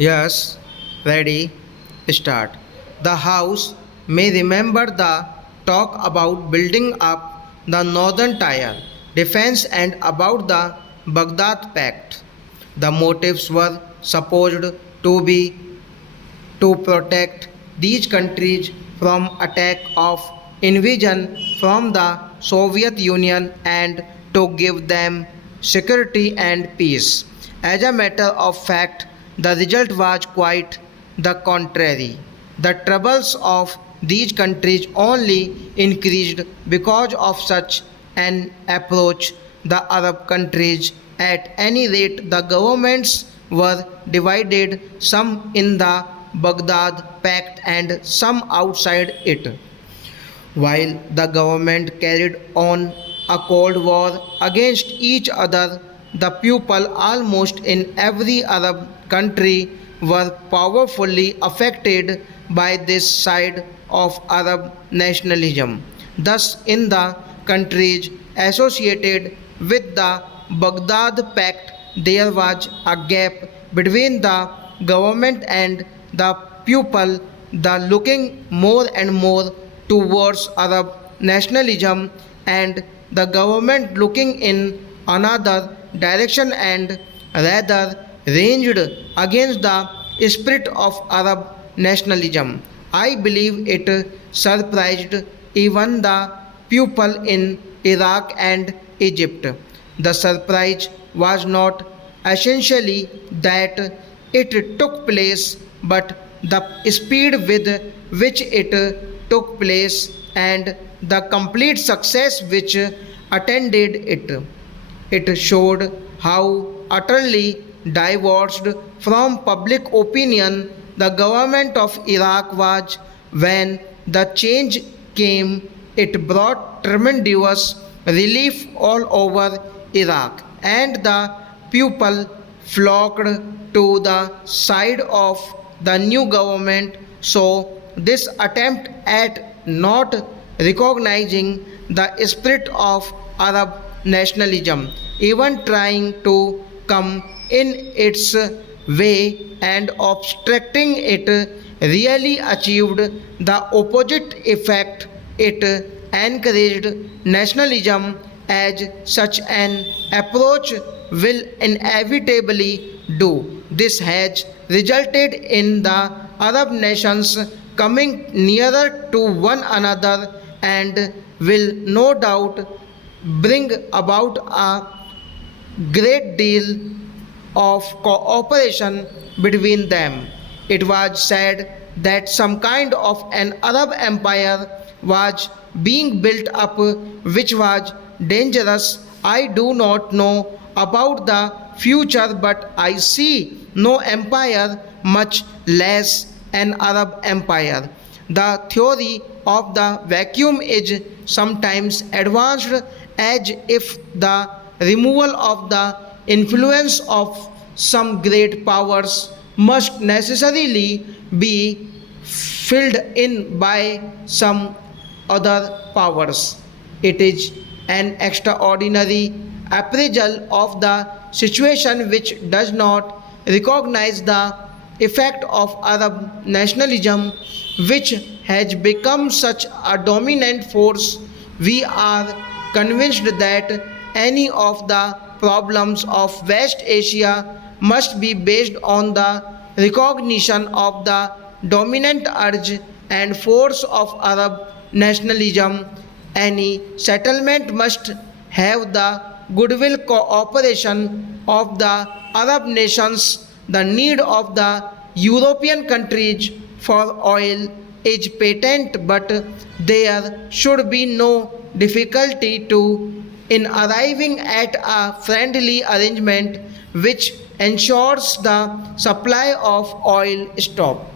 Yes, ready, start. The house may remember the talk about building up the northern tier defense and about the Baghdad Pact. The motives were supposed to be to protect these countries from attack of invasion from the Soviet Union and to give them security and peace. As a matter of fact, the result was quite the contrary. The troubles of these countries only increased because of such an approach. The Arab countries, at any rate, the governments were divided, some in the Baghdad Pact and some outside it. While the government carried on a cold war against each other, the people almost in every Arab country were powerfully affected by this side of Arab nationalism. Thus, in the countries associated with the Baghdad Pact, there was a gap between the government and the people, the looking more and more towards Arab nationalism and the government looking in another direction and rather ranged against the spirit of Arab nationalism. I believe it surprised even the people in Iraq and Egypt. The surprise was not essentially that it took place, but the speed with which it took place and the complete success which attended it. It showed how utterly divorced from public opinion the government of Iraq was when the change came. It brought tremendous relief all over Iraq, and the people flocked to the side of the new government. So, this attempt at not recognizing the spirit of Arab nationalism, even trying to come in its way and obstructing it, really achieved the opposite effect. It encouraged nationalism, as such an approach will inevitably do. This has resulted in the Arab nations coming nearer to one another and will no doubt bring about a great deal of cooperation between them. It was said that some kind of an Arab empire was being built up which was dangerous. I do not know about the future, but I see no empire, much less an Arab empire. The theory of the vacuum is sometimes advanced as if the removal of the influence of some great powers must necessarily be filled in by some other powers. It is an extraordinary appraisal of the situation which does not recognize the effect of Arab nationalism, which has become such a dominant force. We are convinced that any of the problems of West Asia must be based on the recognition of the dominant urge and force of Arab nationalism. Any settlement must have the goodwill cooperation of the Arab nations. The need of the European countries for oil is patent, but there should be no difficulty in arriving at a friendly arrangement which ensures the supply of oil stop.